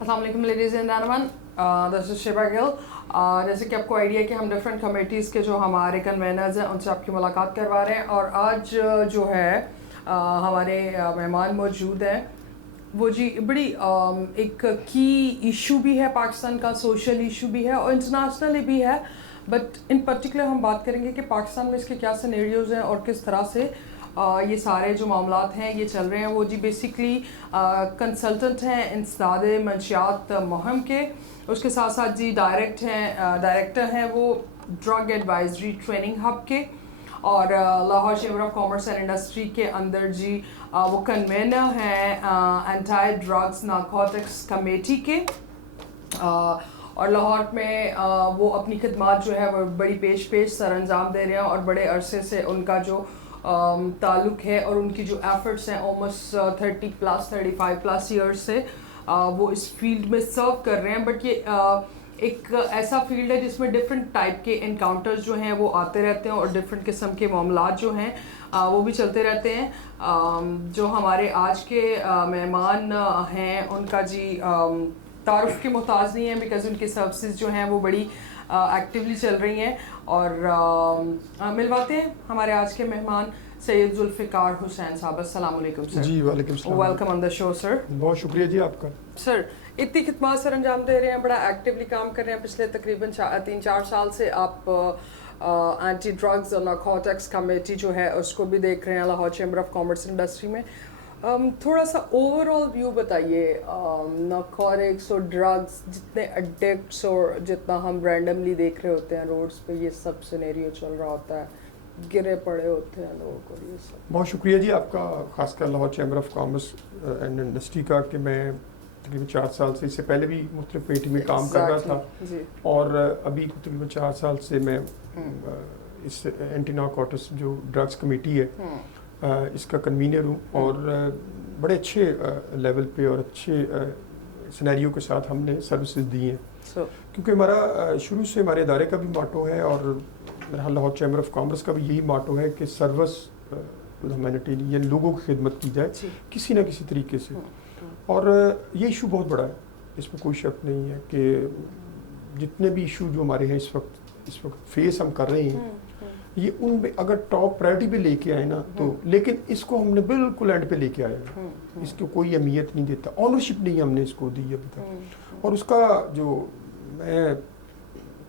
अस्सलाम वालेकुम ladies and gentleman, this is Shiba Gill. जैसे कि आपको आइडिया है कि हम डिफरेंट कमेटीज़ के जो हमारे कन्वेनर्स हैं उनसे आपकी मुलाकात करवा रहे हैं, और आज जो है हमारे मेहमान मौजूद हैं वो जी बड़ी एक की इशू भी है, पाकिस्तान का सोशल इशू भी है और इंटरनेशनली भी है, बट इन पर्टिकुलर हम बात करेंगे कि पाकिस्तान में इसके क्या सिनेरियोज़ हैं और किस तरह से ये सारे जो मामलात हैं ये चल रहे हैं। वो जी बेसिकली कंसल्टेंट हैं इंसदाद मंशियात मुहिम के, उसके साथ साथ जी डायरेक्टर हैं वो ड्रग एडवाइजरी ट्रेनिंग हब के, और Lahore chamber of commerce and industry के अंदर जी वो कन्वेनर हैं एंटी ड्रग्स नारकोटिक्स कमेटी के, और लाहौर में वो अपनी खिदमात जो है वो बड़ी पेश सर अंजाम दे रहे हैं, और बड़े अरसे से उनका जो ताल्लुक़ है और उनकी जो एफ़र्ट्स हैं ऑलमोस्ट 35+ ईयर्स से वो इस फील्ड में सर्व कर रहे हैं। बट ये एक ऐसा फील्ड है जिसमें डिफरेंट टाइप के इनकाउंटर्स जो हैं वो आते रहते हैं और डिफरेंट किस्म के मामलात जो हैं वो भी चलते रहते हैं। जो हमारे आज के मेहमान हैं उनका जी तारुफ के मोहताज नहीं है, बिकॉज उनकी सर्विसेज जो हैं वो बड़ी एक्टिवली चल रही हैं, और मिलवाते हैं हमारे आज के मेहमान सैयद जुल्फ़िकार हुसैन साहब। अस्सलाम वालेकुम सर। जी वालेकुम सलाम। Welcome on the show sir. बहुत शुक्रिया जी आपका। सर इतनी खिदमत सर अंजाम दे रहे हैं, बड़ा एक्टिवली काम कर रहे हैं, पिछले तकरीबन 3-4 साल से आप एंटी ड्रग्स और नारकोटिक्स कमेटी जो है उसको भी देख रहे हैं Lahore chamber of commerce industry में। थोड़ा सा ओवरऑल व्यू बताइए, नारकोटिक्स और ड्रग्स जितने एडिक्ट्स और जितना हम रैंडमली देख रहे होते हैं रोड्स पे, ये सब सिनेरियो चल रहा होता है, गिरे पड़े होते हैं लोगों को, ये सब। बहुत शुक्रिया जी आपका, खासकर Lahore chamber of commerce and industry का, कि मैं तकरीबन 4 साल से, इससे पहले भी मुख्तलिफ कमेटी में काम कर रहा था जी। और अभी तकरीबन 4 साल से मैं इस एंटी नारकोटिक्स जो ड्रग्स कमेटी है इसका कन्वीनर हूँ, और बड़े अच्छे लेवल पे और अच्छे सिनेरियो के साथ हमने सर्विसेज दी हैं। क्योंकि हमारा शुरू से हमारे इदारे का भी माटो है और मेरा लाहौर चैम्बर ऑफ कॉमर्स का भी यही माटो है कि सर्विस ह्यूमैनिटी या लोगों की खिदमत की जाए किसी न किसी तरीके से। और ये इशू बहुत बड़ा है, इसमें कोई शक नहीं है कि जितने भी इशू जो हमारे हैं इस वक्त फेस हम कर रहे हैं, ये उन अगर टॉप प्रायोरिटी पे लेके आए ना तो, लेकिन इसको हमने बिल्कुल एंड पे लेके आए हैं, इसको कोई अहमियत नहीं देता, ऑनरशिप नहीं हमने इसको दी अभी तक। और उसका जो मैं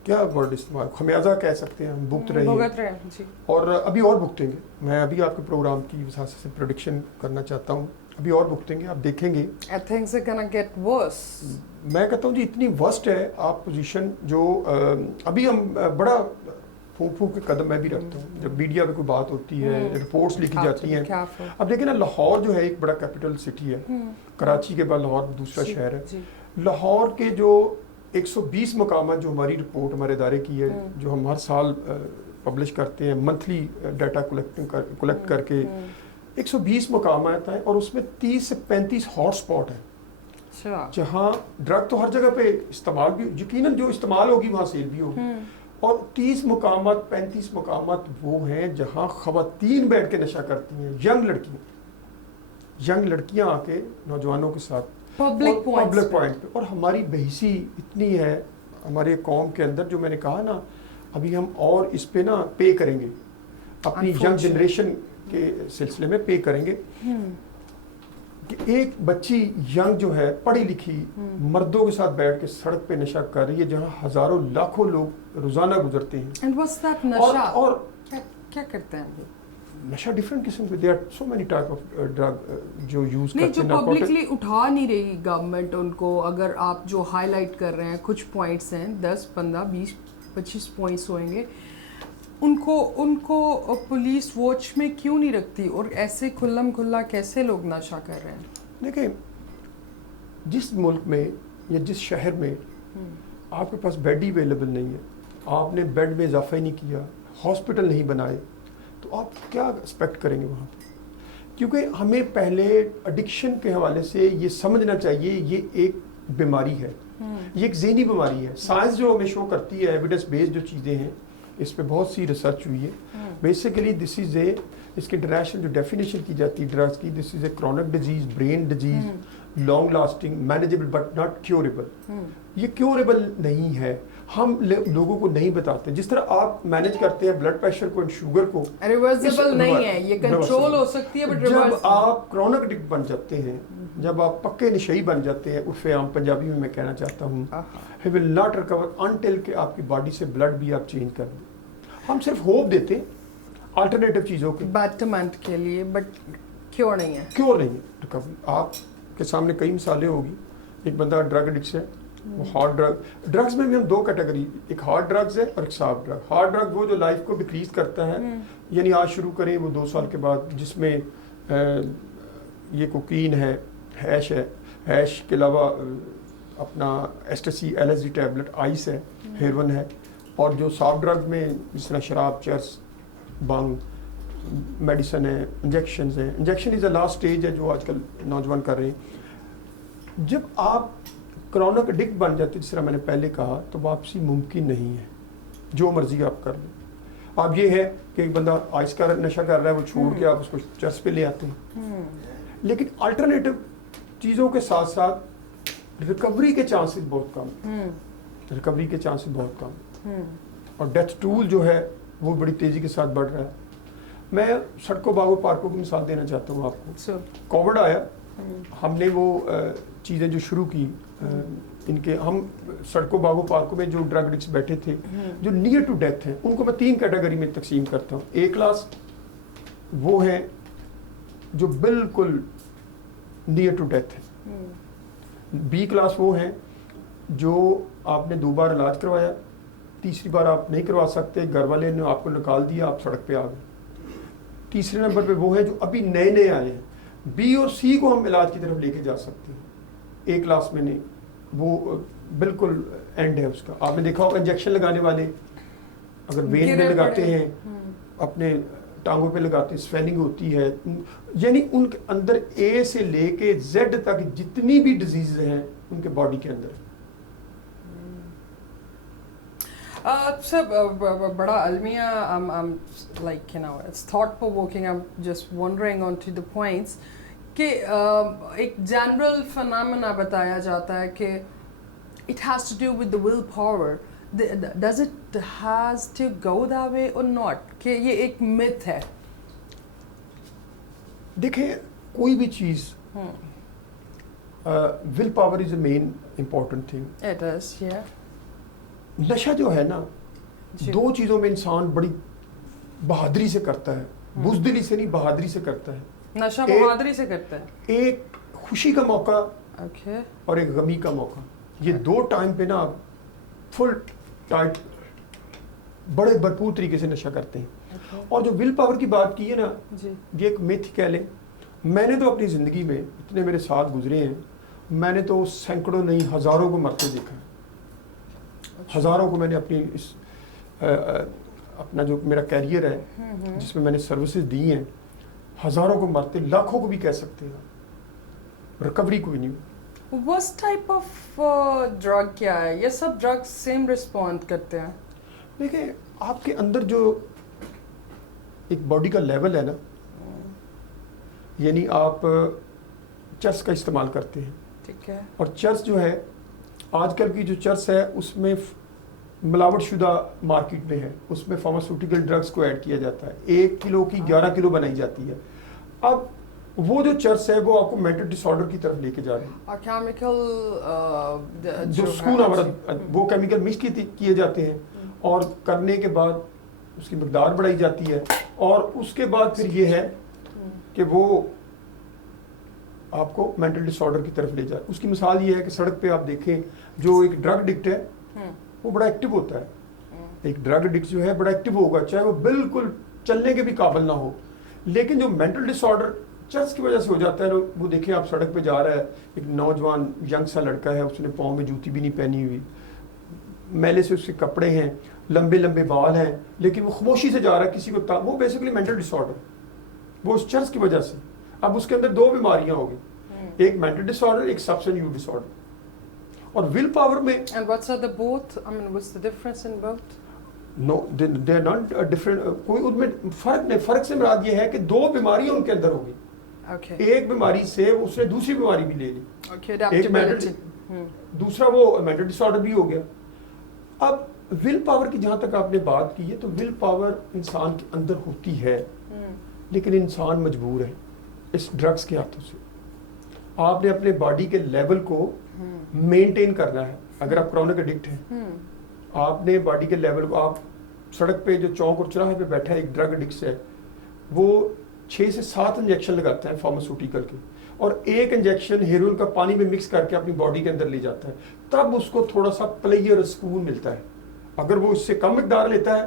क्या वर्ड इस्तेमाल, खमियाजा कह सकते हैं, हम भुगत रहे हैं और अभी और भुगतेंगे। मैं अभी आपके प्रोग्राम की वजह से प्रेडिक्शन करना चाहता हूँ, अभी और भुगतेंगे, आप देखेंगे। Things are gonna get worse. मैं कहता हूँ जी इतनी वर्स्ट है आप पोजीशन जो अभी हम बड़ा फूक के कदम मैं भी रखता हूँ जब मीडिया में कोई बात होती है, रिपोर्ट्स लिखी जाती हैं। अब देखिए ना, लाहौर जो है एक बड़ा कैपिटल सिटी है, कराची के बाद लाहौर दूसरा शहर है। लाहौर के जो 120 मकाम जो हमारी रिपोर्ट हमारे इदारे की है, जो हम हर साल पब्लिश करते हैं, मंथली डाटा कलेक्ट करके 120 मकाम हैं, और उसमें 30 से 35 हॉट स्पॉट हैं जहाँ ड्रग तो हर जगह पे इस्तेमाल भी, यकीनन जो इस्तेमाल होगी वहाँ सेल भी होगी, और 30 मकामात 35 मकामात वो हैं जहाँ ख़वातीन बैठ के नशा करती हैं, यंग लड़कियाँ आके नौजवानों के साथ पब्लिक पॉइंट पे। और हमारी बहसी इतनी है हमारे कौम के अंदर, जो मैंने कहा ना, अभी हम और इस पे ना पे करेंगे, अपनी यंग जनरेशन के सिलसिले में पे करेंगे कि एक बच्ची यंग जो है पढ़ी लिखी मर्दों के साथ बैठ के सड़क पे नशा कर रही है, जहाँ हजारों लाखों लोग रोजाना गुजरते हैं। And what's that नशा? और क्या करते हैं नशा डिफरेंट किस्म के, there are so many type of drug जो यूज करते हैं। जो पब्लिकली उठा नहीं रही गवर्नमेंट उनको, अगर आप जो हाईलाइट कर रहे हैं कुछ पॉइंट्स हैं, 10, 15, 20, 25 पॉइंट्स होंगे, उनको पुलिस वॉच में क्यों नहीं रखती, और ऐसे खुल्ला कैसे लोग नशा कर रहे हैं? देखिए, जिस मुल्क में या जिस शहर में आपके पास बेड ही अवेलेबल नहीं है, आपने बेड में इजाफा ही नहीं किया, हॉस्पिटल नहीं बनाए, तो आप क्या एक्सपेक्ट करेंगे वहाँ पे? क्योंकि हमें पहले एडिक्शन के हवाले से ये समझना चाहिए, ये एक बीमारी है, ये एक ज़हनी बीमारी है। साइंस जो हमें शो करती है, एविडेंस बेस्ड जो चीज़ें हैं, इस पे बहुत सी रिसर्च हुई है। बेसिकली दिस इज़ ए, इसकी इंटरनेशनल जो डेफिनेशन की जाती है ड्रग्स की, this is a chronic disease, brain disease long lasting, manageable but not curable. ये क्योरेबल नहीं है, हम लोगों को नहीं बताते। जिस तरह आप मैनेज करते हैं ब्लड प्रेशर को, शुगर को, रिवर्सिबल नहीं है, ये कंट्रोल हो सकती है बट जब आप क्रॉनिक एडिक्ट बन जाते हैं, जब आप पक्के नशई बन जाते हैं, उर्फे आम पंजाबी में मैं कहना चाहता हूँ, he will not recover until कि आपकी बॉडी से ब्लड भी आप चेंज कर दें। हम सिर्फ होप देते हैं अल्टरनेटिव चीज़ों के बैटरमेंट के लिए, बट क्योर नहीं है, क्योर नहीं है रिकवरी। आपके सामने कई मिसालें होगी। एक बंदा ड्रग एडिक्ट है, वो हार्ड ड्रग्स में भी हम दो कैटेगरी, एक हार्ड ड्रग्स है और एक सॉफ्ट ड्रग। हार्ड ड्रग वो जो लाइफ को डिक्रीज करता है, यानी आज शुरू करें वो 2 साल के बाद, जिसमें ये कोकीन है, हैश है, हैश के अलावा अपना एस्टेसी, LSD टैबलेट, आइस है, हेरोइन है, और जो सॉफ्ट ड्रग में जिस तरह शराब, चर्स, बांग, मेडिसिन है, इंजेक्शंस हैं। Injection is the last stage है जो आजकल नौजवान कर रहे हैं। जब आप क्रॉनिक एडिक्ट बन जाते, जिस तरह मैंने पहले कहा, तो वापसी मुमकिन नहीं है, जो मर्जी आप कर लें। आप ये है कि एक बंदा आइस का नशा कर रहा है, वो छोड़ के आप उसको चर्च पे ले आते हैं। लेकिन अल्टरनेटिव चीज़ों के साथ साथ रिकवरी के चांसेस बहुत कम, रिकवरी के चांसेस बहुत कम, और डेथ टूल जो है वो बड़ी तेज़ी के साथ बढ़ रहा है। मैं सड़कों, बागों, पार्कों की मिसाल देना चाहता हूँ आपको। कोविड आया, हमने वो चीज़ें जो शुरू की, इनके हम सड़कों, बागों, पार्कों में जो ड्रग एडिक्ट्स बैठे थे, जो नियर टू डेथ हैं, उनको मैं 3 कैटेगरी में तकसीम करता हूँ। A क्लास वो हैं जो बिल्कुल नियर टू डेथ है। B क्लास वो हैं जो आपने 2 बार इलाज करवाया, तीसरी बार आप नहीं करवा सकते, घर वाले ने आपको निकाल दिया, आप सड़क पे आ गए। तीसरे नंबर पे वो है जो अभी नए नए आए हैं। B और C को हम इलाज की तरफ लेके जा सकते हैं, A क्लास में नहीं, वो बिल्कुल एंड है उसका। आपने देखा होगा इंजेक्शन लगाने वाले अगर वेन में लगाते हैं, अपने टांगों पे लगाते हैं, स्वेलिंग होती है, यानी उनके अंदर A से लेके Z तक जितनी भी डिजीज हैं उनके बॉडी के अंदर। अच्छा, बड़ा अलमिया, like, you know, it's thought provoking. I'm just wondering on to the points कि एक जनरल फिनोमेना बताया जाता है कि it has to do with the willpower. Does it has to go that way or not? कि ये एक myth है। देखिए, कोई भी चीज़ will power is a main important thing. It is, yeah. नशा जो है ना, 2 चीज़ों में इंसान बड़ी बहादुरी से करता है, बुज़दिली से नहीं, बहादुरी से करता है। नशा बहादुरी से करता है। एक खुशी का मौका और एक गमी का मौका, ये 2 टाइम पे ना आप फुल टाइट बड़े भरपूर तरीके से नशा करते हैं। और जो विल पावर की बात की है ना, ये एक मिथ कह लें। मैंने तो अपनी ज़िंदगी में इतने मेरे साथ गुजरे हैं, मैंने तो सैकड़ों नहीं हज़ारों को मरते देखा है। हज़ारों को मैंने अपनी इस अपना जो मेरा कैरियर है जिसमें मैंने सर्विसेज दी हैं, हज़ारों को मरते, लाखों को भी कह सकते हैं, रिकवरी कोई नहीं। What type of drug क्या है? ये सब ड्रग्स सेम रिस्पॉन्ड करते हैं? देखिए, आपके अंदर जो एक बॉडी का लेवल है ना, यानी आप चर्स का इस्तेमाल करते हैं, ठीक है, और चर्स जो है आजकल की जो चर्स है उसमें मिलावट शुदा मार्केट में है, उसमें फार्मास्यूटिकल ड्रग्स को ऐड किया जाता है। 1 किलो की 11 किलो बनाई जाती है। अब वो जो चर्स है वो आपको मेंटल डिसऑर्डर की तरफ लेके जा रहे हैं। और केमिकल जो सुकून हमारा, वो केमिकल मिक्स किए जाते हैं, और करने के बाद उसकी मकदार बढ़ाई जाती है, और उसके बाद फिर ये है कि वो आपको मेंटल डिसऑर्डर की तरफ ले जाए। उसकी मिसाल ये है कि सड़क पे आप देखें, जो एक ड्रग एडिक्ट है वो बड़ा एक्टिव होता है। एक ड्रग एडिक्ट जो है बड़ा एक्टिव होगा, चाहे वो बिल्कुल चलने के भी काबिल ना हो। लेकिन जो मेंटल डिसऑर्डर चर्च की वजह से हो जाता है, वो देखिए आप सड़क पे जा रहा है, एक नौजवान यंग सा लड़का है, उसने पाँव में जूती भी नहीं पहनी हुई, मैले से उसके कपड़े हैं, लंबे लंबे बाल हैं, लेकिन वो खामोशी से जा रहा है, किसी को वो बेसिकली मेंटल डिसऑर्डर, वो उस चर्च की वजह से। अब उसके अंदर 2 बीमारियां हो गई, एक मेंटल डिसऑर्डर, एक सब्सटेंस यूज डिसऑर्डर। और विल पावर में and what's the both? I mean, what's the difference in both? No, they are not different. कोई उनमें फर्क नहीं। फर्क से मुराद ये है कि 2 बीमारियां उनके अंदर होगी। Okay. एक बीमारी से उसने दूसरी बीमारी भी ले ली, Okay, एक adaptability. मेंटल दूसरा वो मेंटल डिसऑर्डर भी हो गया। अब विल पावर की जहाँ तक आपने बात की है, तो विल पावर इंसान के अंदर होती है, लेकिन इंसान मजबूर है इस ड्रग्स के हाथों से। आपने अपने बॉडी के लेवल को मेंटेन करना है। अगर आप क्रॉनिक एडिक्ट हैं, आपने बॉडी के लेवल को, आप सड़क पे जो चौक और चौराहे पे बैठा है एक ड्रग एडिक्ट है, वो 6 से 7 इंजेक्शन लगाते हैं फार्मास्यूटिकल के, और एक इंजेक्शन हेरोइन का पानी में मिक्स करके अपनी बॉडी के अंदर ले जाता है, तब उसको थोड़ा सा प्लेयर सुकून मिलता है। अगर वो इससे कम मिकदार लेता है,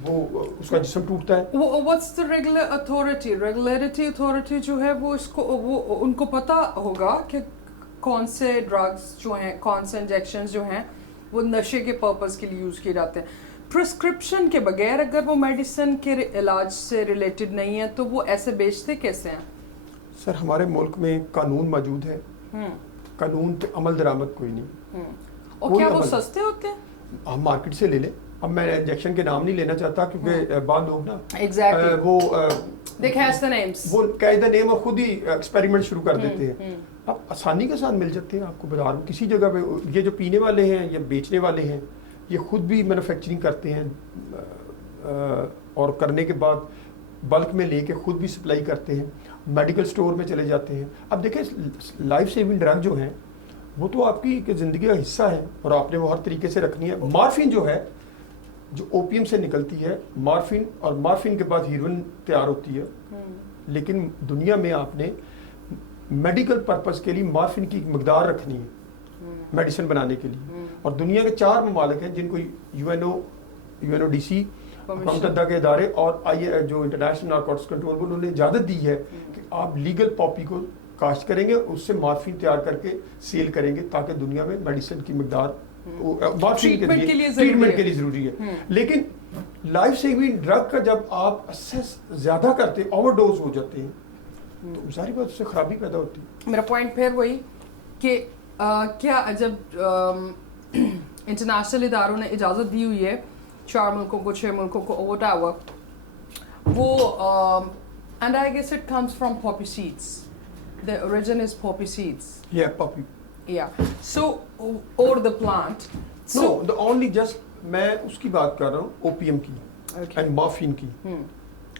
वो उसका जिस्म टूटता है। What's the regular authority? Regularity authority जो है वो इसको वो उनको पता होगा कि कौन से ड्रग्स जो हैं, कौन से इंजेक्शंस जो हैं वो नशे के पर्पस के लिए यूज़ किए जाते हैं। प्रिस्क्रिप्शन के बगैर अगर वो मेडिसिन के इलाज से रिलेटेड नहीं है तो वो ऐसे बेचते कैसे हैं? सर, हमारे मुल्क में कानून मौजूद है, कानून पे अमल दरामद कोई नहीं। और क्या वो सस्ते होते हैं? हम मार्केट से ले लें। अब मैं इंजेक्शन के नाम नहीं लेना चाहता, क्योंकि बाद लोग ना Exactly. वो They catch the names. वो कायदा नेम और खुद ही एक्सपेरिमेंट शुरू कर देते हैं। अब आसानी के साथ मिल जाते हैं आपको बाजार में, किसी जगह पे। ये जो पीने वाले हैं या बेचने वाले हैं, ये खुद भी मैन्युफैक्चरिंग करते हैं, और करने के बाद बल्क में लेके खुद भी सप्लाई करते हैं, मेडिकल स्टोर में चले जाते हैं। अब देखें, लाइफ सेविंग ड्रग जो हैं वो तो आपकी ज़िंदगी का हिस्सा है, और आपने वो हर तरीके से रखनी है। मॉर्फिन जो है, जो ओपियम से निकलती है, मॉर्फिन, और मॉर्फिन के बाद हीरोइन तैयार होती है। लेकिन दुनिया में आपने मेडिकल पर्पस के लिए मॉर्फिन की मकदार रखनी है मेडिसिन बनाने के लिए। और दुनिया के 4 ममालिक हैं जिनको UNODC, अक़वाम मुत्तहिदा के इदारे, और जो इंटरनेशनल नारकोटिक्स कंट्रोल बोर्ड, उन्होंने इजाज़त दी है कि आप लीगल पॉपी को काश्त करेंगे, उससे मॉर्फिन तैयार करके सेल करेंगे, ताकि दुनिया में मेडिसिन की मकदार ट्रीटमेंट के लिए ज़रूरी है। लेकिन लाइफ सेविंग ड्रग का जब आप असेस ज़्यादा करते, ओवरडोज हो जाते हैं, तो सारी बात उससे खराबी पैदा होती है। मेरा पॉइंट फिर वही कि क्या जब इंटरनेशनल इदारों ने इजाज़त दी हुई है 4 मुल्कों को, 6 मुल्कों को, whatever, वो and I guess it comes from poppy seeds. The origin is poppy seeds. Yeah, poppy. Yeah. So, or the plant. So, No, the only just मैं उसकी बात कर रहा हूँ, ओपियम की, Okay. एंड मॉर्फिन की,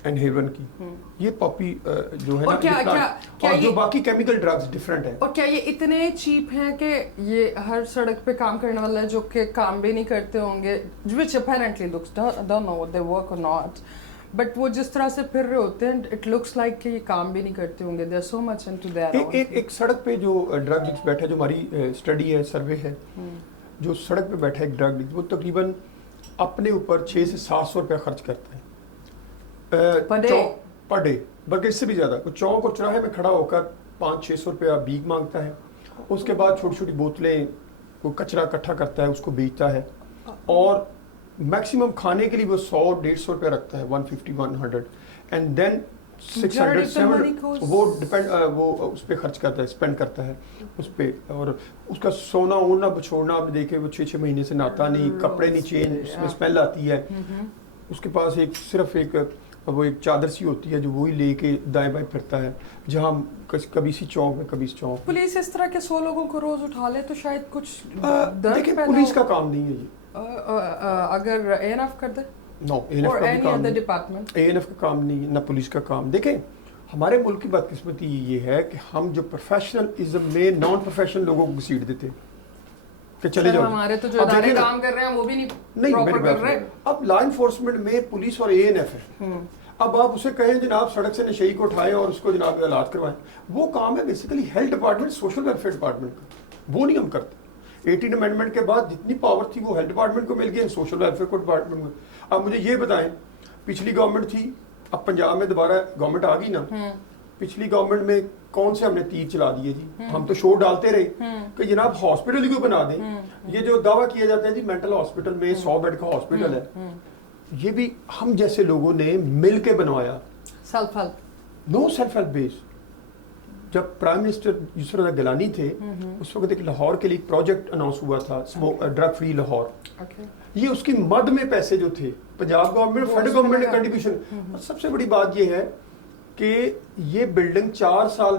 एंड हेरोइन की। ये पॉपी जो है और ना, क्या- ये plant, क्या और ये- जो बाकी केमिकल ड्रग्स डिफरेंट है। और क्या ये इतने चीप हैं कि ये हर सड़क पे काम करने वाला है जो कि काम भी नहीं करते होंगे, which apparently looks, don't know what they work or not, but वो जिस तरह से फिर रहे होते हैं, इट लुक्स लाइक कि ये काम भी नहीं करते होंगे। There so much into that. एक सड़क पे जो ड्रग एडिक्ट बैठा है, जो हमारी स्टडी है, सर्वे है, जो सड़क पे बैठा है एक ड्रग एडिक्ट, वो तकरीबन अपने ऊपर 600 से 700 रुपया खर्च करता है पर डे, बल्कि इससे भी ज़्यादा। वो चौक और चौराहे में खड़ा होकर 500-600 रुपया भीख मांगता है, उसके बाद छोटी छोटी बोतलें, वो कचरा इकट्ठा करता है, उसको बेचता है, और मैक्सिमम खाने के लिए वो 100-150 रुपया रखता है, 150-100, एंड देन 600-700 वो डिपेंड वो उस पर खर्च करता है, स्पेंड करता है उस पर। और उसका सोना ओढ़ना बछोड़ना आपने देखे, वो 6-6 महीने से नहाता नहीं, कपड़े नहीं चेंज, उसमें स्मेल आती है। उसके पास सिर्फ एक चादर सी होती है जो वही लेके दाएं बाएं फिरता है, जहाँ कभी इसी चौक में कभी इस चौक। पुलिस इस तरह के 100 लोगों को रोज उठा ले तो शायद कुछ देखिए, पुलिस का काम नहीं है ये। अगर ANF कर दे, नो, ANF का भी काम नहीं, डिपार्टमेंट, ANF का काम नहीं है, ना पुलिस का काम। देखें, हमारे मुल्क की बदकिस्मती ये है कि हम जो प्रोफेशनलिज्म में नॉन प्रोफेशनल लोगों को घसीट देते हैं कि चले जाओ। हमारे तो जो इदारे काम कर रहे हैं वो भी नहीं प्रॉपर कर रहे। अब लॉ इन्फोर्समेंट में पुलिस और ANF है। अब आप उसे कहें जनाब सड़क से नशेई को उठाएं और उसको जनाब इलाज करवाएं, वो काम है basically health department, social welfare department का, वो नहीं हम करते। 18 अमेंडमेंट के बाद जितनी पावर थी वो हेल्थ डिपार्टमेंट को मिल गई, सोशल वेलफेयर को डिपार्टमेंट को। अब मुझे ये बताएं, पिछली गवर्नमेंट थी, अब पंजाब में दोबारा गवर्नमेंट आ गई ना, पिछली गवर्नमेंट में कौन से हमने तीर चला दिए जी? हम तो शोर डालते रहे कि जनाब हॉस्पिटल ही क्यों बना दें। ये जो दावा किया जाता है जी मेंटल हॉस्पिटल में 100 बेड का हॉस्पिटल है, ये भी हम जैसे लोगों ने मिल के बनवाया। Self help, no self help base. जब प्राइम मिनिस्टर यूसुफ रज़ा गिलानी थे, उस वक्त एक लाहौर के लिए प्रोजेक्ट अनाउंस हुआ था, ड्रग फ्री लाहौर। ये उसकी मद में पैसे जो थे, पंजाब गवर्नमेंट, फेडरल गवर्नमेंट ने कंट्रीब्यूशन। और सबसे बड़ी बात ये है کہ یہ بلڈنگ 4 سال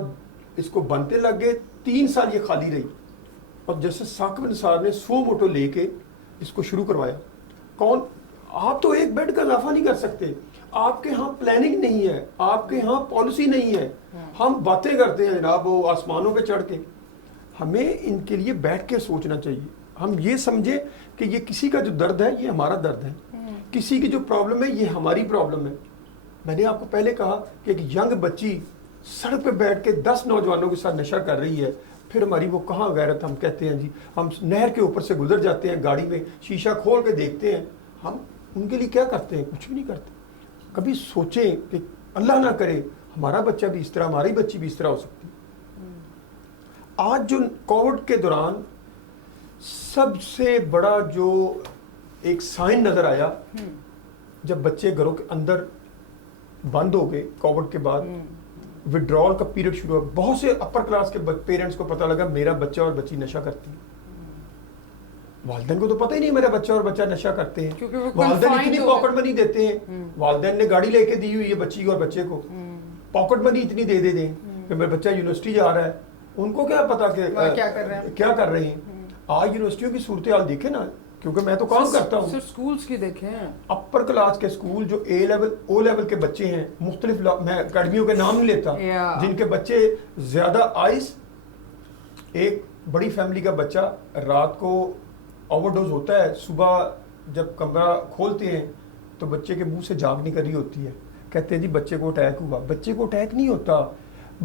اس کو بنتے لگ گئے, 3 سال یہ خالی رہی, اور جیسے ثاقب نثار نے 100 موٹو لے کے اس کو شروع کروایا. کون, آپ تو ایک بیڈ کا اضافہ نہیں کر سکتے, آپ کے ہاں پلاننگ نہیں ہے, آپ کے ہاں پالیسی نہیں ہے. ہم باتیں کرتے ہیں جناب وہ آسمانوں پہ چڑھ کے. ہمیں ان کے لیے بیٹھ کے سوچنا چاہیے. ہم یہ سمجھے کہ یہ کسی کا جو درد ہے یہ ہمارا درد ہے, کسی کی جو پرابلم ہے یہ ہماری پرابلم ہے. میں نے آپ کو پہلے کہا کہ ایک ینگ بچی سڑک پہ بیٹھ کے 10 نوجوانوں کے ساتھ نشہ کر رہی ہے, پھر ہماری وہ کہاں غیرت. ہم کہتے ہیں جی ہم نہر کے اوپر سے گزر جاتے ہیں گاڑی میں, شیشہ کھول کے دیکھتے ہیں. ہم ان کے لیے کیا کرتے ہیں؟ کچھ بھی نہیں کرتے. کبھی سوچیں کہ اللہ نہ کرے ہمارا بچہ بھی اس طرح, ہماری بچی بھی اس طرح ہو سکتی. آج جو کووڈ کے دوران سب سے بڑا جو ایک سائن نظر آیا, جب بچے گھروں کے اندر بند ہو گئے کووڈ کے بعد, وڈرال کا پیریڈ شروع ہوا. بہت سے اپر کلاس کے پیرنٹس کو پتہ لگا میرا بچہ اور بچی نشہ کرتی ہے. والدین کو تو پتہ ہی نہیں میرا بچہ اور بچہ نشہ کرتے ہیں. والدین اتنی پاکٹ منی دیتے ہیں, والدین نے گاڑی لے کے دی ہوئی ہے بچی کو اور بچے کو, پاکٹ منی اتنی دے دیں کہ میرا بچہ یونیورسٹی جا رہا ہے. ان کو کیا پتا کہ کیا کر رہے ہیں. آج یونیورسٹیوں کی صورتحال دیکھیں نا, کیونکہ میں تو کام کرتا ہوں. صرف سکولز کی دیکھیں, اپر کلاس کے سکول جو اے لیول او لیول کے بچے ہیں, مختلف میں اکیڈمیوں کے نام نہیں لیتا, جن کے بچے زیادہ آئس. ایک بڑی فیملی کا بچہ رات کو اوور ڈوز ہوتا ہے, صبح جب کمرہ کھولتے ہیں تو بچے کے منہ سے جھاگ نکل رہی ہوتی ہے, کہتے ہیں جی بچے کو اٹیک ہوا. بچے کو اٹیک نہیں ہوتا,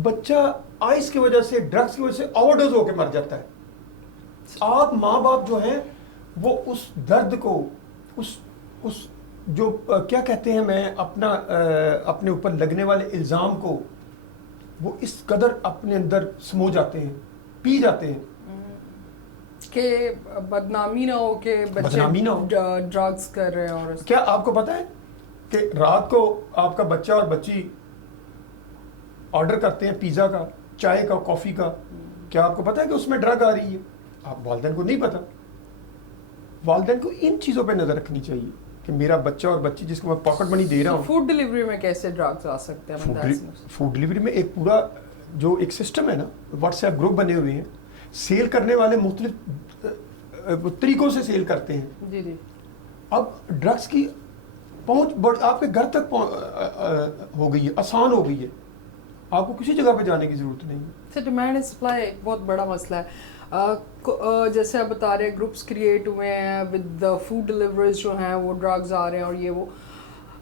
بچہ آئس کی وجہ سے, ڈرگس کی وجہ سے اوور ڈوز ہو کے مر جاتا ہے. آپ ماں باپ جو ہیں وہ اس درد کو, اس جو کیا کہتے ہیں, میں اپنے اوپر لگنے والے الزام کو, وہ اس قدر اپنے اندر سمو جاتے ہیں, پی جاتے ہیں کہ بدنامی نہ ہو کہ بچے ڈرگس کر رہے ہیں. اور کیا آپ کو پتا ہے کہ رات کو آپ کا بچہ اور بچی آرڈر کرتے ہیں پیزا کا, چائے کا, کافی کا, کیا آپ کو پتا ہے کہ اس میں ڈرگ آ رہی ہے؟ آپ والدین کو نہیں پتا. والدین کو ان چیزوں پہ نظر رکھنی چاہیے کہ میرا بچہ اور بچی جس کو میں پاکٹ منی دے رہا ہوں. فوڈ ڈیلیوری میں کیسے ڈرگس آ سکتے ہیں؟ فوڈ ڈیلیوری میں ایک پورا جو ایک سسٹم ہے نا, واٹس ایپ گروپ بنے ہوئے ہیں, سیل کرنے والے مختلف طریقوں سے سیل کرتے ہیں. جی جی. اب ڈرگس کی پہنچ آپ کے گھر تک ہو گئی ہے, آسان ہو گئی ہے, آپ کو کسی جگہ پہ جانے کی ضرورت نہیں ہے. ڈیمانڈ سپلائی بہت بڑا مسئلہ ہے. جیسے آپ بتا رہے ہیں گروپس کریٹ ہوئے ہیں ود فوڈ ڈیلیوریز جو ہیں, وہ ڈرگز آ رہے ہیں, اور یہ وہ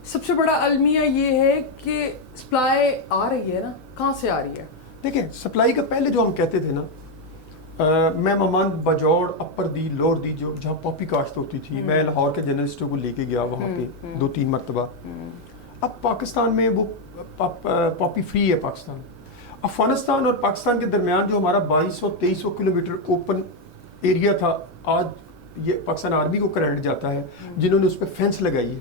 سب سے بڑا المیہ یہ ہے کہ سپلائی آ رہی ہے نا, کہاں سے آ رہی ہے؟ دیکھیں سپلائی کا پہلے جو ہم کہتے تھے نا, میں مماند بجوڑ اپر دی لوور دی جو جہاں پاپی کاشت ہوتی تھی, میں لاہور کے جرنلسٹوں کو لے کے گیا وہاں پہ 2-3 مرتبہ. اب پاکستان میں وہ پاپی فری ہے پاکستان. افغانستان اور پاکستان کے درمیان جو ہمارا 2200-2300 کلومیٹر اوپن ایریا تھا, آج یہ پاکستان آرمی کو کرنٹ جاتا ہے جنہوں نے اس پہ فینس لگائی ہے.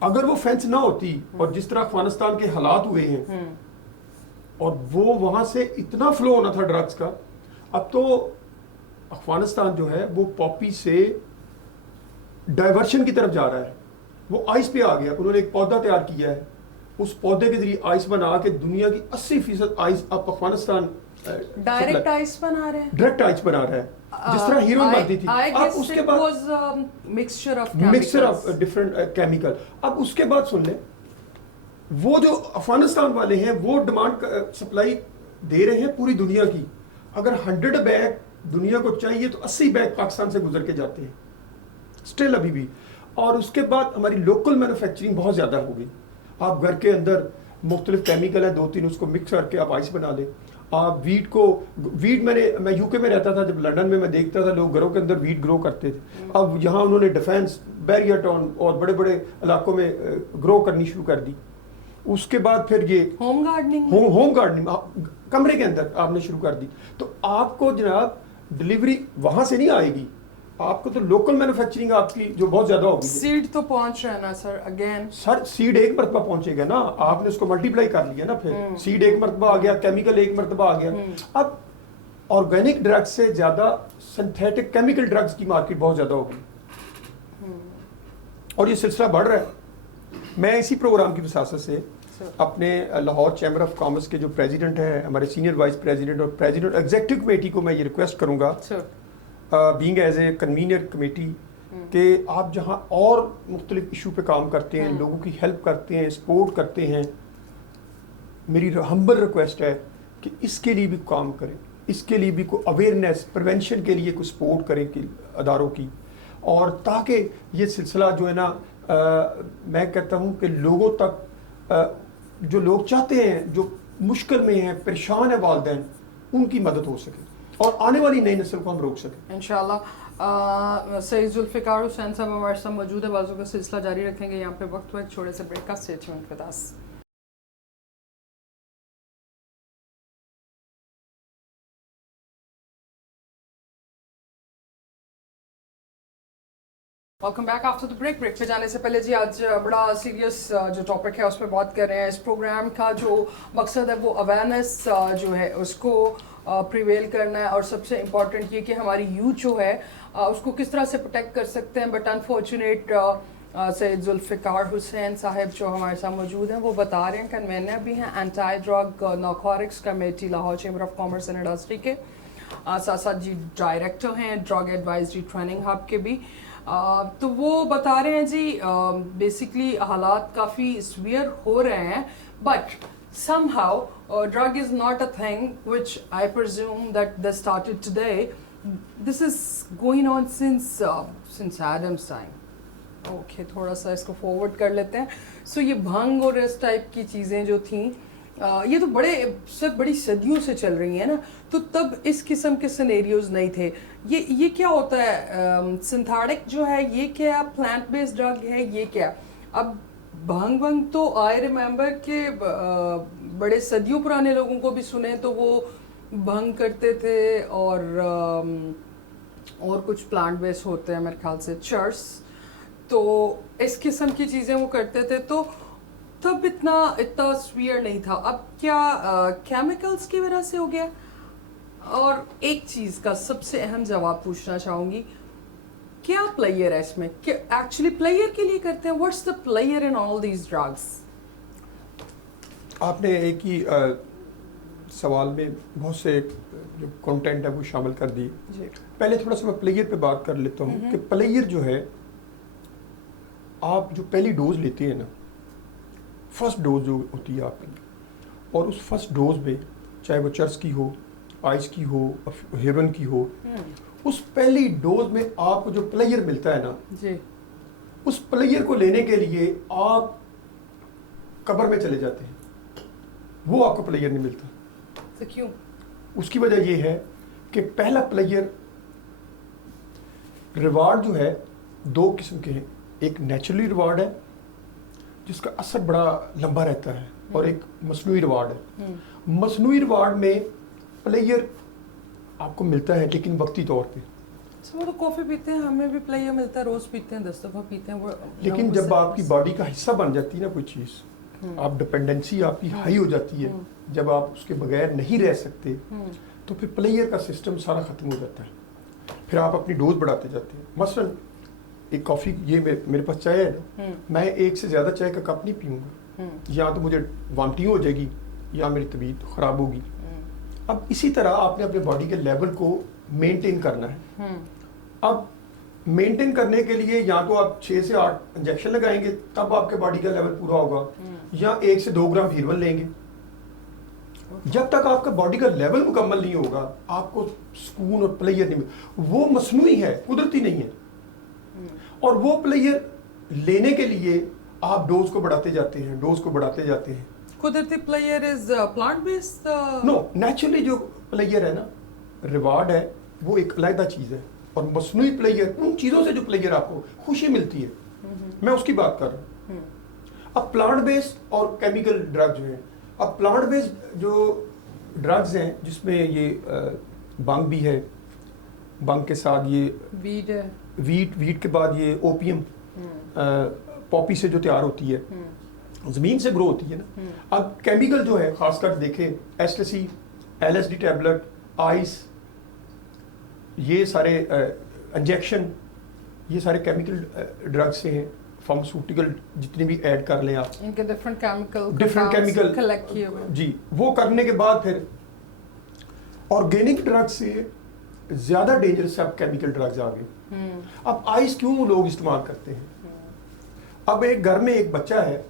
اگر وہ فینس نہ ہوتی, اور جس طرح افغانستان کے حالات ہوئے ہیں, اور وہ وہاں سے اتنا فلو ہونا تھا ڈرگز کا, اب تو افغانستان جو ہے وہ پاپی سے ڈائیورشن کی طرف جا رہا ہے. وہ آئس پہ آ گیا. انہوں نے ایک پودا تیار کیا ہے, اس پودے کے ذریعے آئس بنا کے دنیا کی 80% آئس اب افغانستان ڈائریکٹ آئس بنا رہے ہیں, ڈائریکٹ آئس بنا رہا ہے, جس طرح ہیروئن بنتی تھی. اب اس کے بعد مکسچر آف ڈفرنٹ کیمیکل. اب اس کے بعد سن لیں, وہ جو افغانستان والے ہیں وہ ڈیمانڈ سپلائی دے رہے ہیں پوری دنیا کی. اگر 100 بیگ دنیا کو چاہیے تو 80 بیگ پاکستان سے گزر کے جاتے ہیں اسٹل ابھی بھی. اور اس کے بعد ہماری لوکل مینوفیکچرنگ بہت زیادہ ہو گئی. آپ گھر کے اندر مختلف کیمیکل ہیں 2-3, اس کو مکس کر کے آپ آئس بنا لیں. آپ ویٹ میں یو کے میں رہتا تھا, جب لنڈن میں دیکھتا تھا لوگ گھروں کے اندر ویٹ گرو کرتے تھے. اب یہاں انہوں نے ڈیفینس, بیریا ٹاؤن اور بڑے بڑے علاقوں میں گرو کرنی شروع کر دی. اس کے بعد پھر یہ ہوم گارڈننگ کمرے کے اندر آپ نے شروع کر دی. تو آپ کو جناب ڈلیوری وہاں سے نہیں آئے گی, آپ کو تو لوکل مینوفیکچرنگ آپ کی جو بہت زیادہ ہوگی. سیڈ تو پہنچ رہا ہے نا سر, اگین سر سیڈ ایک مرتبہ پہنچے گا نا, آپ نے اس کو ملٹیپلائی کر لیا نا, پھر سیڈ ایک مرتبہ آ گیا, کیمیکل ایک مرتبہ آ گیا. اب آرگینک ڈرگز سے زیادہ سنتھیٹک کیمیکل ڈرگز کی مارکیٹ بہت زیادہ ہوگی, اور یہ سلسلہ بڑھ رہا ہے. میں اسی پروگرام کی وساطت سے اپنے لاہور چیمبر آف کامرس کے جو پریزیڈنٹ ہیں ہمارے سینئر وائس پریزیڈنٹ اور پریزیڈنٹ ایگزیکٹو کمیٹی کو میں یہ ریکویسٹ کروں گا being as a convener committee کہ آپ جہاں اور مختلف ایشو پہ کام کرتے ہیں لوگوں کی ہیلپ کرتے ہیں سپورٹ کرتے ہیں میری ہمبل ریکویسٹ ہے کہ اس کے لیے بھی کام کریں اس کے لیے بھی کوئی اویئرنیس پریونشن کے لیے کوئی سپورٹ کریں کہ اداروں کی اور تاکہ یہ سلسلہ جو ہے نا میں کہتا ہوں کہ لوگوں تک جو لوگ چاہتے ہیں جو مشکل میں ہیں پریشان ہیں والدین ان کی مدد ہو سکے اور آنے والی نئی نسل کو ہم روک سکیں انشاءاللہ. سید ذوالفقار حسین صاحب ہمارے ساتھ موجود ہے. بازو کا سلسلہ جاری رکھیں گے. یہاں پہ وقت ہوا ایک چھوٹے سے بریک کا. Stay tuned with us. Welcome back after the break. Break پہ جانے سے پہلے جی آج بڑا سیریس جو ٹاپک ہے اس پہ بات کر رہے ہیں. اس پروگرام کا جو مقصد ہے وہ اویئرنیس جو ہے اس کو پریویل کرنا ہے اور سب سے امپورٹنٹ یہ کہ ہماری یوتھ جو ہے اس کو کس طرح سے پروٹیکٹ کر سکتے ہیں. بٹ انفارچونیٹ سید ذوالفقار حسین صاحب جو ہمارے ساتھ موجود ہیں وہ بتا رہے ہیں کنوینر بھی ہیں anti drug narcotics committee Lahore chamber of commerce and industry کے ساتھ ساتھ جی ڈائریکٹر ہیں ڈرگ ایڈوائزری ٹریننگ ہب کے بھی. تو وہ بتا رہے ہیں جی بیسکلی حالات کافی سویئر ہو رہے ہیں but somehow drug is not a thing which I presume that they started today. This is going on since Adam's time. Okay تھوڑا سا اس کو فارورڈ کر لیتے ہیں. سو یہ بھنگ اور اس ٹائپ کی چیزیں جو تھیں یہ تو بڑی صدیوں سے چل رہی ہیں نا. تو تب اس قسم کے سینیریوز نہیں تھے. یہ کیا ہوتا ہے سنتھیٹک جو ہے یہ کیا پلانٹ بیسڈ ڈرگ ہے یہ کیا. اب بھنگ تو آئی ریمبر کہ بڑے صدیوں پرانے لوگوں کو بھی سنیں تو وہ بھنگ کرتے تھے اور کچھ پلانٹ بیس ہوتے ہیں میرے خیال سے چرس. تو اس قسم کی چیزیں وہ کرتے تھے تو تب اتنا سویئر نہیں تھا. اب کیا کیمیکلز کی وجہ سے ہو گیا. اور ایک چیز کا سب سے اہم جواب پوچھنا چاہوں گی کیا پلیئر ہے اس میں ایکچولی پلیئر کے لیے کرتے ہیں. What's the player in all these drugs. آپ نے ایک ہی سوال میں بہت سے جو کنٹینٹ ہے وہ شامل کر دی. پہلے تھوڑا سا میں پلیئر پہ بات کر لیتا ہوں کہ پلیئر جو ہے آپ جو پہلی ڈوز لیتے ہیں نا فرسٹ ڈوز جو ہوتی ہے آپ کی اور اس فرسٹ ڈوز میں چاہے وہ چرس کی ہو آئس کی ہو ہیون کی ہو اس پہلی ڈوز میں آپ کو جو پلیئر ملتا ہے نا جی اس پلیئر کو لینے کے لیے آپ قبر میں چلے جاتے ہیں. وہ آپ کو پلیئر نہیں ملتا. کیوں؟ اس کی وجہ یہ ہے کہ پہلا پلیئر ریوارڈ جو ہے دو قسم کے ہیں. ایک نیچرلی ریوارڈ ہے جس کا اثر بڑا لمبا رہتا ہے اور ایک مصنوعی ریوارڈ ہے. مصنوعی ریوارڈ میں پلیئر آپ کو ملتا ہے لیکن وقتی طور پہ. وہ تو کافی پیتے ہیں ہمیں بھی پلیئر ملتا ہے روز پیتے ہیں 10 دفعہ پیتے ہیں. لیکن جب آپ کی باڈی کا حصہ بن جاتی ہے نا کوئی چیز آپ ڈپینڈنسی آپ کی ہائی ہو جاتی ہے جب آپ اس کے بغیر نہیں رہ سکتے تو پھر پلیئر کا سسٹم سارا ختم ہو جاتا ہے. پھر آپ اپنی ڈوز بڑھاتے جاتے ہیں. مثلاً ایک کافی یہ میرے پاس چائے ہے نا میں ایک سے زیادہ چائے کا کپ نہیں پیوں گا. یا تو مجھے وامٹنگ ہو جائے گی یا میری طبیعت خراب ہوگی. اب اسی طرح آپ نے اپنے باڈی کے لیول کو مینٹین کرنا ہے. اب مینٹین کرنے کے لیے یا تو آپ 6 سے 8 انجیکشن لگائیں گے تب آپ کے باڈی کا لیول پورا ہوگا یا 1 سے 2 گرام ہیرون لیں گے. جب تک آپ کا باڈی کا لیول مکمل نہیں ہوگا آپ کو سکون اور پلیئر نہیں ملے. وہ مصنوعی ہے قدرتی نہیں ہے. اور وہ پلیئر لینے کے لیے آپ ڈوز کو بڑھاتے جاتے ہیں ڈوز کو بڑھاتے جاتے ہیں. قدرتی player is plant based. No naturally جو پلیئر ہے نا ریوارڈ ہے وہ ایک علیحدہ چیز ہے اور مصنوعی پلیئر ان چیزوں سے جو پلیئر آپ کو خوشی ملتی ہے میں اس کی بات کر رہا ہوں. اب پلانٹ بیسڈ اور کیمیکل ڈرگ جو ہیں اب پلانٹ بیسڈ جو ڈرگز ہیں جس میں یہ بانگ بھی ہے بانگ کے ساتھ یہ ویڈ ہے ویٹ کے بعد یہ اوپیم پاپی سے جو تیار ہوتی ہے زمین سے گرو ہوتی ہے نا. اب کیمیکل جو ہے خاص کر دیکھیں ایسٹسی LSD ٹیبلٹ آئس یہ سارے انجیکشن یہ سارے کیمیکل ڈرگ سے ہیں. फार्मास्यूटिकल जितनी भी ऐड कर लें आप, इनके डिफरेंट डिफरेंट केमिकल कलेक्ट किए हुए जी, वो करने के बाद फिर ऑर्गेनिक ड्रग से ज़्यादा डेंजरस अब केमिकल ड्रग्स आ गए। अब आइस क्यों लोग इस्तेमाल करते हैं? अब एक घर में एक बच्चा है,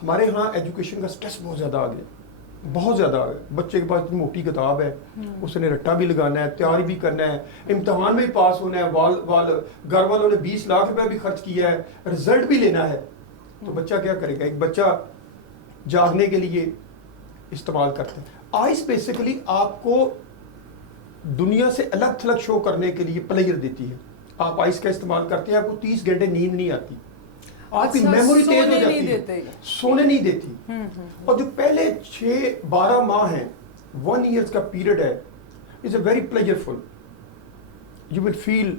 हमारे यहाँ एजुकेशन का स्ट्रेस बहुत ज़्यादा आ गया, बहुत ज़्यादा आ गया। बच्चे के पास इतनी मोटी किताब है, उसने रट्टा भी लगाना है, तैयारी भी करना है, इम्तहान में भी पास होना है, घर वालों ने 20 लाख रुपए भी खर्च किया है, रिजल्ट भी लेना है, तो बच्चा क्या करेगा? एक बच्चा जागने के लिए इस्तेमाल करते हैं। आइस बेसिकली आपको दुनिया से अलग थलग शो करने के लिए प्लेजर देती है। आप आइस का इस्तेमाल करते हैं, आपको 30 घंटे नींद नहीं आती, आपकी मेमोरी तेज हो जाती है, सोने नहीं देती। और जो पहले 6-12 माह हैं, 1 ईयर का पीरियड है, is a very pleasureful. You will feel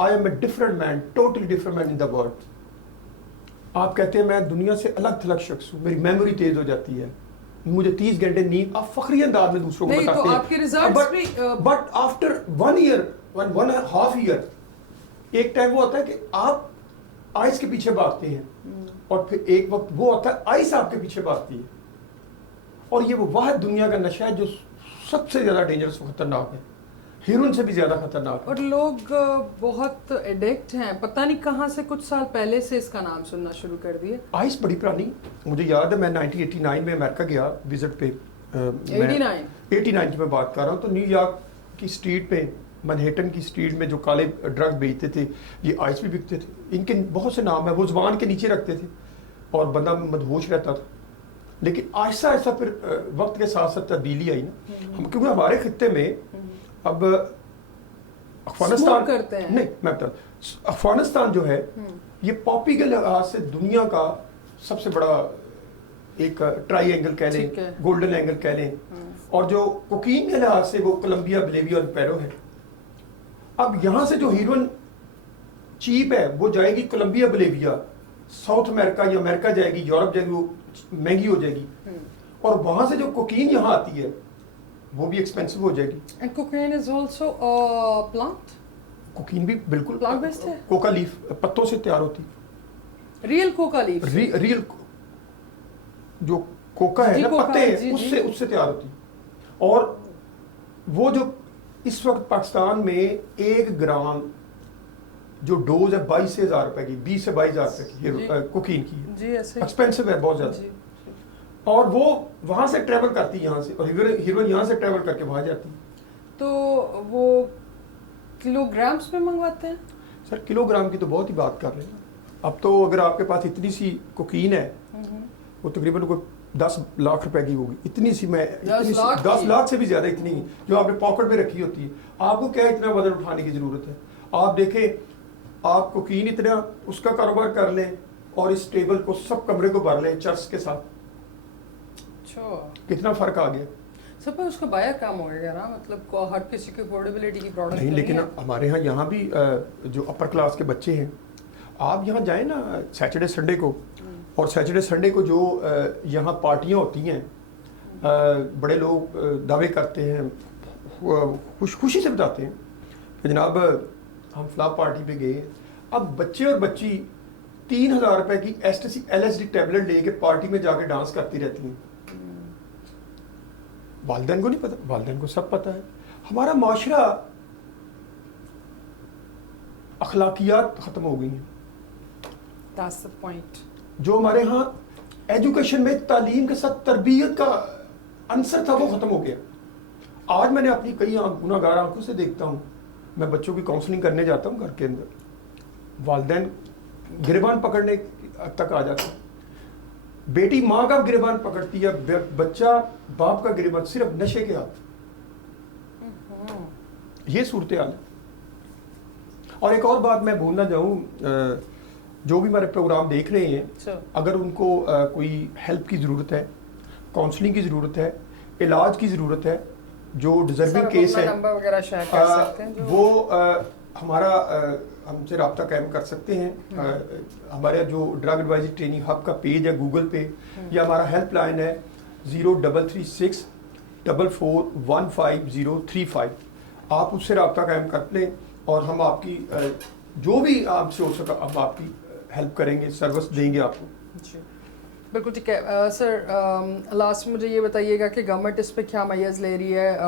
I am a different man, totally different man in the world. आप कहते हैं मैं दुनिया से अलग थलग शख्स हूँ, मेरी मेमोरी तेज हो जाती है, मुझे 30 घंटे नींद, आप फखरी अंदाज में दूसरों को बताते हैं। आपके रिजल्ट्स भी बट आफ्टर 1 ईयर, 1.5 ईयर, एक टाइम वो आता है कि आप आइस के पीछे भागते हैं, और फिर एक वक्त वो आता है आइस आपके पीछे भागती है। और ये वो वाहिद दुनिया का नशा है जो सबसे ज्यादा डेंजरस और खतरनाक है, हीरोइन से भी ज्यादा खतरनाक है। और लोग बहुत एडिक्ट हैं, पता नहीं कहाँ से कुछ साल पहले से इसका नाम सुनना शुरू कर दिए। आइस बड़ी पुरानी, मुझे याद है मैं 1989 में अमेरिका गया विजिट पे। 89 की मैं बात कर रहा हूँ। तो न्यूयॉर्क की स्ट्रीट पे, मैनहेटन की स्ट्रीट में जो काले ड्रग बेचते थे, ये आइस भी बिकते थे। इनके बहुत से नाम है, वो ज़ुबान के नीचे रखते थे और बंदा मदहोश रहता था। लेकिन आहिस्ता आहिस्ता फिर वक्त के साथ साथ तब्दीली आई ना, हम क्योंकि हमारे खित्ते में अब अफगानिस्तान करते हैं। नहीं, मैं बता, अफगानिस्तान जो है ये पॉपी के लिहाज से दुनिया का सबसे बड़ा एक ट्राई एंगल कह लें, गोल्डन एंगल कह लें, और जो कोकीन के लिहाज से वो कोलंबिया, बोलिविया और पेरू है। अब यहाँ से जो हीरोइन चीप है वो जाएगी कोलंबिया, बोलिविया, साउथ अमेरिका या अमेरिका जाएगी, यूरोप जाएगी, वो महंगी हो जाएगी। और वहाँ से जो कोकीन यहाँ आती है वो भी एक्सपेंसिव हो जाएगी। And cocaine is also plant. Cocaine भी बिल्कुल प्लांट बेस्ड है, कोका लीफ पत्तों से तैयार होती है। रियल कोका लीफ, रियल जो कोका है ना, पत्ते हैं, उससे तैयार होती है। और वो जो इस वक्त पाकिस्तान में 1 ग्राम जो डोज है 22,000 रुपए की, 20 से 22,000 रुपए की कोकीन की है, एक्सपेंसिव है बहुत ज्यादा। और वो वहां से ट्रेवल करती है यहाँ से, और हीरोइन यहाँ से ट्रेवल करके वहां जाती है। तो वो किलोग्राम्स में मंगवाते हैं? सर किलोग्राम की तो बहुत ही बात कर रहे हैं। अब तो अगर आपके पास इतनी सी कोकीन है, वो तकरीबन कोई 10 लाख रुपए की होगी, इतनी सी, मैं 10 लाख से भी ज्यादा, इतनी जो आपने पॉकेट में रखी होती है। आपको क्या इतना वजन उठाने की जरूरत है? आप देखें, आप कोकीन इतना उसका कारोबार कर लें और इस टेबल को, सब कमरे को भर लें चर्च के साथ, कितना फर्क आ गया। सब पे उसका बायर कम हो गया ना, मतलब हर किसी की अफोर्डेबिलिटी की प्रॉब्लम नहीं। लेकिन हमारे यहाँ भी जो अपर क्लास के बच्चे हैं, आप यहाँ जाए ना सैटरडे संडे को, और सैटरडे संडे को जो यहाँ पार्टियाँ होती हैं, बड़े लोग दावे करते हैं, खुशी से बताते हैं कि जनाब हम फला पार्टी पे गए। अब बच्चे और बच्ची 3,000 रुपए की एस्टेसी LSD टैबलेट लेके पार्टी में जाके डांस करती रहती हैं। वालिदैन को नहीं पता, वालिदैन को सब पता है। हमारा माशरा, अखलाकियात खत्म हो गई हैं। That's the point. जो हमारे यहाँ एजुकेशन में तालीम के साथ तरबियत का अंसर था, वो खत्म हो गया। आज मैंने अपनी कई गुनाहगार आंखों से देखता हूँ, मैं बच्चों की काउंसलिंग करने जाता हूँ घर के अंदर, वालिदैन गिरबान पकड़ने तक आ जाता है। बेटी माँ का गिरबान पकड़ती है, बच्चा बाप का गिरबान, सिर्फ नशे के हाथ। ये सूरत हाल है। और एक और बात मैं भूल ना जाऊं, जो भी हमारे प्रोग्राम देख रहे हैं, अगर उनको कोई हेल्प की ज़रूरत है, काउंसलिंग की ज़रूरत है, इलाज की ज़रूरत है, जो डिजर्विंग केस है, वो हमारा हमसे रब्ता कायम कर सकते हैं। हमारे जो ड्रग एडवाइजरी ट्रेनिंग हब का पेज है गूगल पे, या हमारा हेल्पलाइन है 0336 441535। आप उससे रब्ता कायम कर लें और हम आपकी जो भी आपसे हो सका हम आपकी हेल्प करेंगे, सर्विस देंगे आपको। जी बिल्कुल ठीक है। सर लास्ट में मुझे ये बताइएगा कि गवर्नमेंट इस पे क्या मैयर्स ले रही है,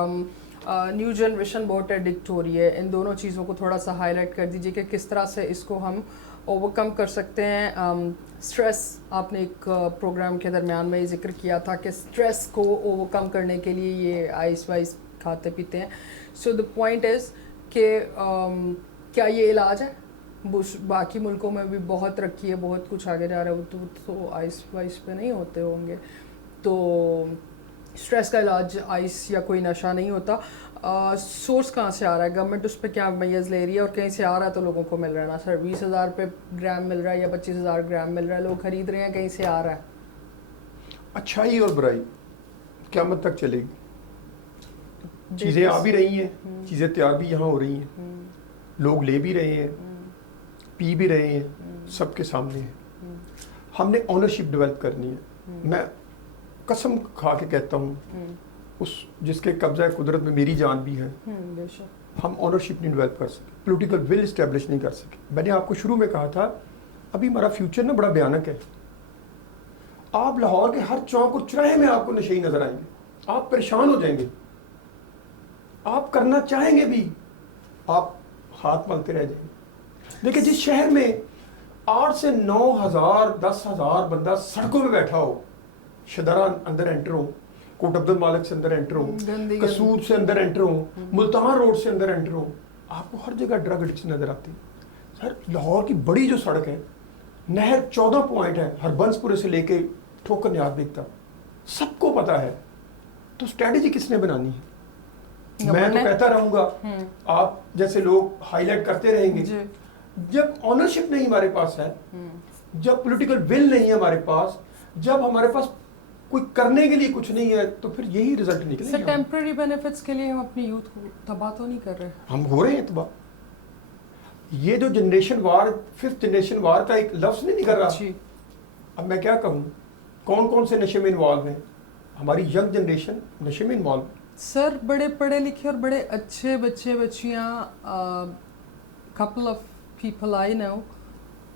न्यू जनरेशन बहुत एडिक्ट हो रही है, इन दोनों चीज़ों को थोड़ा सा हाईलाइट कर दीजिए कि किस तरह से इसको हम ओवरकम कर सकते हैं। स्ट्रेस आपने एक प्रोग्राम के दरमियान में जिक्र किया था कि स्ट्रेस को ओवरकम करने के लिए ये आइस वाइस खाते पीते हैं। सो द पॉइंट इज़ कि क्या ये इलाज है? बाकी मुल्कों में भी बहुत तरक्की है, बहुत कुछ आगे जा रहा है, तो आइस वाइस पे नहीं होते होंगे, तो स्ट्रेस का इलाज आइस या कोई नशा नहीं होता। सोर्स कहाँ से आ रहा है? गवर्नमेंट उस पर क्या मैयर्स ले रही है? और कहीं से आ रहा है तो लोगों को मिल रहा है ना सर? 20,000 पे ग्राम मिल रहा है या 25,000 ग्राम मिल रहा है, लोग खरीद रहे हैं, कहीं से आ रहा है? अच्छाई और बुराई क़यामत तक चलेगी। चीज़ें आ भी रही हैं, चीज़ें तैयार भी यहाँ हो रही हैं, लोग ले भी रहे हैं, पी भी रहे हैं, सबके सामने है। हमने ऑनरशिप डेवलप करनी है। मैं कसम खा के कहता हूँ, उस जिसके कब्जा कुदरत में मेरी जान भी है, हम ऑनरशिप नहीं डेवलप कर सके, पॉलिटिकल विल इस्टेब्लिश नहीं कर सके। मैंने आपको शुरू में कहा था, अभी हमारा फ्यूचर ना बड़ा भयानक है। आप लाहौर के हर चौक और चौराहे में आपको नशेई नजर आएंगे, आप परेशान हो जाएंगे, आप करना चाहेंगे भी, आप हाथ मलते रह जाएंगे। देखिए, जिस शहर में 8 से 9,000 10,000 बंदा सड़कों में बैठा हो, शदरा अंदर एंटर हो, कोट अब्दुल मालिक से अंदर एंटर हो, कसूर से अंदर एंटर हो, मुल्तान रोड से अंदर एंटर हो, आपको हर जगह ड्रग एडिक्शन नजर आती है। सर, लाहौर की बड़ी जो सड़क है, नहर 14 पॉइंट है, हरबंसपुरे से लेके ठोकर नियाज दिखता, सबको पता है। तो स्ट्रेटेजी किसने बनानी है? मैं तो कहता रहूंगा, आप जैसे लोग हाईलाइट करते रहेंगे। जब ऑनरशिप नहीं हमारे पास है, जब पॉलिटिकल विल नहीं है हमारे पास, जब हमारे पास कोई करने के लिए कुछ नहीं है, तो फिर यही रिजल्ट निकलेगा। सर, टेम्पररी बेनिफिट्स के लिए हम अपनी यूथ को तबाह तो नहीं कर रहे? हम हो रहे हैं तबाह। ये जो जनरेशन वार, 5th जनरेशन वार का एक लफ्ज नहीं निकल रहा। अब मैं क्या कहूँ, कौन कौन से नशे में इन्वॉल्व हैं? हमारी यंग जनरेशन नशे में इन्वॉल्व। सर, बड़े पढ़े लिखे और बड़े अच्छे बच्चे बच्चियाँ, couple of people I know,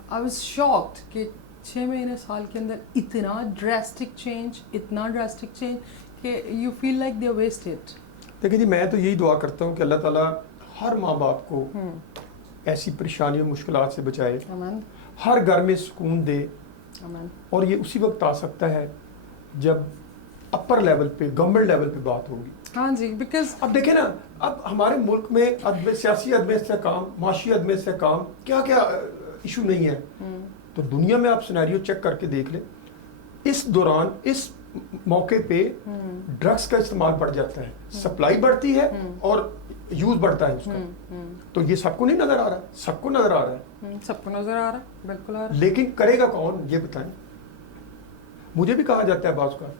I was shocked कि 6 महीने साल के अंदर इतना ड्रास्टिक चेंज कि you feel like they wasted। देखिए जी, मैं तो यही दुआ करता हूँ कि अल्लाह ताला हर माँ बाप को ऐसी परेशानियों मुश्किलात से बचाए, हर घर में सुकून दे। और ये उसी वक्त आ सकता है जब अपर लेवल पे, गवर्नमेंट लेवल पे बात होगी। हाँ जी, बिकॉज अब देखें ना, अब हमारे मुल्क में सियासी अदम इस्तेहकाम, माशी अदम इस्तेहकाम, क्या क्या इशू नहीं है। तो दुनिया में आप सिनेरियो चेक करके देख लें, इस दौरान, इस मौके पे ड्रग्स का इस्तेमाल बढ़ जाता है, सप्लाई बढ़ती है और यूज बढ़ता है उसका। तो ये सबको नहीं नजर आ रहा? सबको नजर आ रहा है, सबको नजर आ रहा है, बिल्कुल आ रहा है। लेकिन करेगा कौन, ये बताएं। मुझे भी कहा जाता है बाज़ का,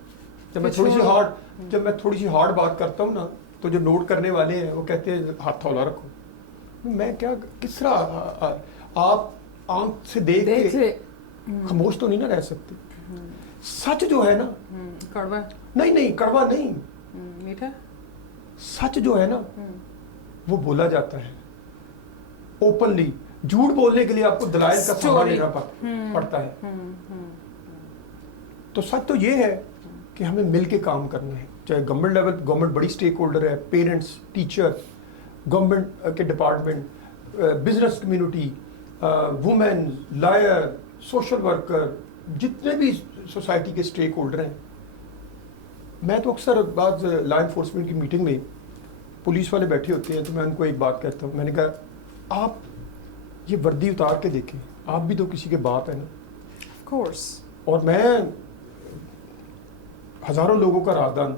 जब मैं थोड़ी सी हार्ड बात करता हूँ ना, तो जो नोट करने वाले हैं वो कहते हैं हाथ थौला रखो। मैं क्या, किस तरह आप आंख से देख के खामोश तो नहीं ना रह सकते। सच जो है ना, कड़वा नहीं, कड़वा नहीं, मीठा। सच जो है ना, वो बोला जाता है ओपनली। झूठ बोलने के लिए आपको दलाइल का सहारा लेना पड़ता है। तो सच तो ये है कि हमें मिल के काम करना है, चाहे गवर्नमेंट लेवल, गवर्नमेंट बड़ी स्टेक होल्डर है, पेरेंट्स, टीचर, गवर्नमेंट के department, business community, women, lawyer, social worker, जितने भी सोसाइटी के स्टेक होल्डर हैं। मैं तो अक्सर बाद लॉ इन्फोर्समेंट की मीटिंग में पुलिस वाले बैठे होते हैं, तो मैं उनको एक बात कहता हूँ, मैंने कहा आप ये वर्दी उतार के देखें, आप भी तो किसी के बाप है ना। Of course। और मैं हज़ारों लोगों का राजदान,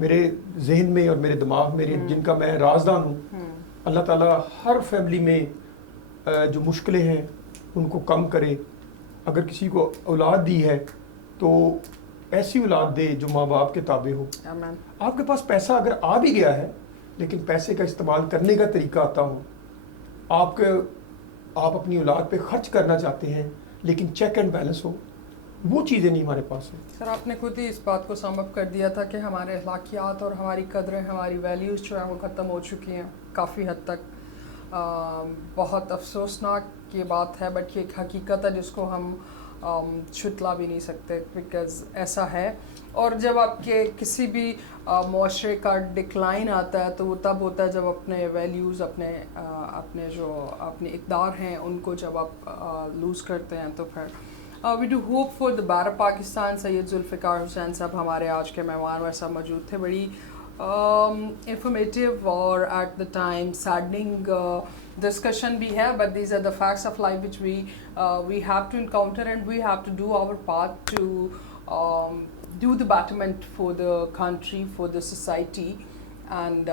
मेरे जहन में और मेरे दिमाग में जिनका मैं राजदान हूँ। अल्लाह ताला हर फैमिली में जो मुश्किलें हैं उनको कम करे। अगर किसी को औलाद दी है तो ऐसी औलाद दे जो माँ बाप के ताबे हो। आपके पास पैसा अगर आ भी गया है, लेकिन पैसे का इस्तेमाल करने का तरीका आता हो। आप अपनी औलाद पे खर्च करना चाहते हैं, लेकिन चेक एंड बैलेंस हो, वो चीज़ें नहीं हमारे पास है। सर, आपने खुद ही इस बात को सम अप कर दिया था कि हमारे अखलाकियात और हमारी कदरें, हमारी वैल्यूज़ जो हैं वो ख़त्म हो चुकी हैं काफ़ी हद तक। بہت افسوسناک یہ بات ہے، بٹ یہ ایک حقیقت ہے جس کو ہم چھتلا بھی نہیں سکتے، بیکاز ایسا ہے. اور جب آپ کے کسی بھی معاشرے کا ڈکلائن آتا ہے تو وہ تب ہوتا ہے جب اپنے ویلیوز، اپنے جو اپنے اقدار ہیں ان کو جب آپ لوز کرتے ہیں. تو پھر we do hope for the better Pakistan. Syed Zulfiqar Hussain صاحب ہمارے آج کے مہمان ویسا موجود تھے. بڑی انفارمیٹیو اور ایٹ دا ٹائم سیڈننگ discussion بھی ہے, but these are the facts of life which we have to encounter, and we have to do our part to do the betterment for the country, for the society. And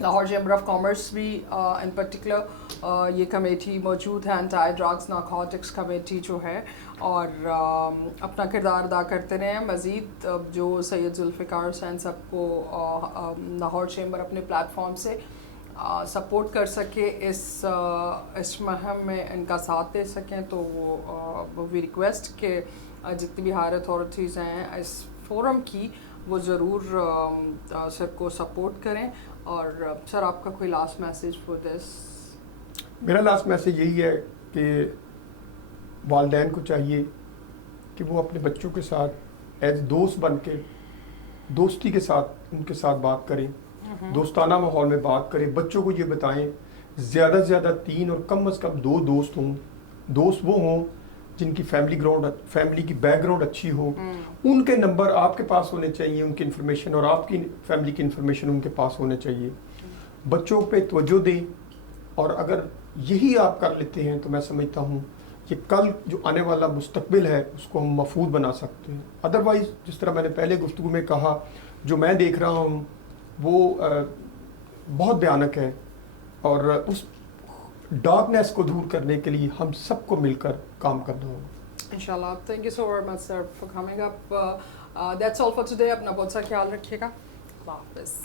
Lahore chamber of commerce بھی in particular یہ committee موجود ہے, anti drugs narcotics committee جو ہے, اور اپنا کردار ادا کرتے رہے ہیں. مزید جو سید ذوالفقار حسین صاحب کو لاہور چیمبر اپنے پلیٹ فارم سے سپورٹ کر سکے, اس مہم میں ان کا ساتھ دے سکیں, تو وہ وی ریکویسٹ کہ جتنی بھی ہائر اتھارٹیز ہیں اس فورم کی وہ ضرور سر کو سپورٹ کریں. اور سر آپ کا کوئی لاسٹ میسیج فور دس؟ میرا لاسٹ میسیج یہی ہے کہ والدین کو چاہیے کہ وہ اپنے بچوں کے ساتھ ایز دوست بن کے دوستی کے ساتھ ان کے ساتھ بات کریں, دوستانہ ماحول میں بات کریں. بچوں کو یہ بتائیں زیادہ سے زیادہ 3 اور کم از کم 2 دوست ہوں. دوست وہ ہوں جن کی فیملی کی بیک گراؤنڈ اچھی ہو. ان کے نمبر آپ کے پاس ہونے چاہیے, ان کی انفارمیشن, اور آپ کی فیملی کی انفارمیشن ان کے پاس ہونے چاہیے. بچوں پہ توجہ دیں, اور اگر یہی آپ کر لیتے ہیں تو میں سمجھتا ہوں کہ کل جو آنے والا مستقبل ہے اس کو ہم محفوظ بنا سکتے ہیں. ادروائز جس طرح میں نے پہلے گفتگو میں کہا, جو میں دیکھ رہا ہوں وہ بہت بھیانک ہے, اور اس ڈارکنیس کو دور کرنے کے لیے ہم سب کو مل کر کام کرنا ہوگا. انشاءاللہ. Thank you so very much sir for coming up. That's all for today. اپنا بہت سا خیال رکھیے گا. اللہ حافظ.